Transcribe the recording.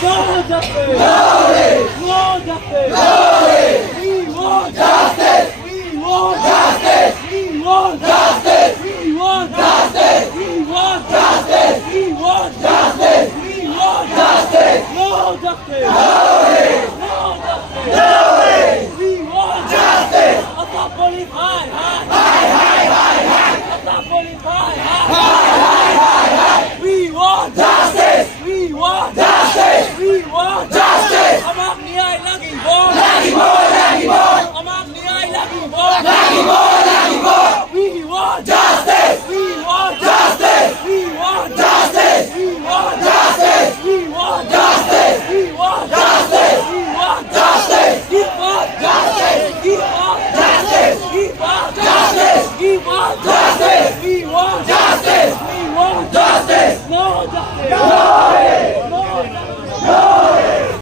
No justice! No justice! We want Justice! We want Justice! We want Justice! We want Justice! We want Justice! We want Justice! We want Justice! No justice! No! No justice! No!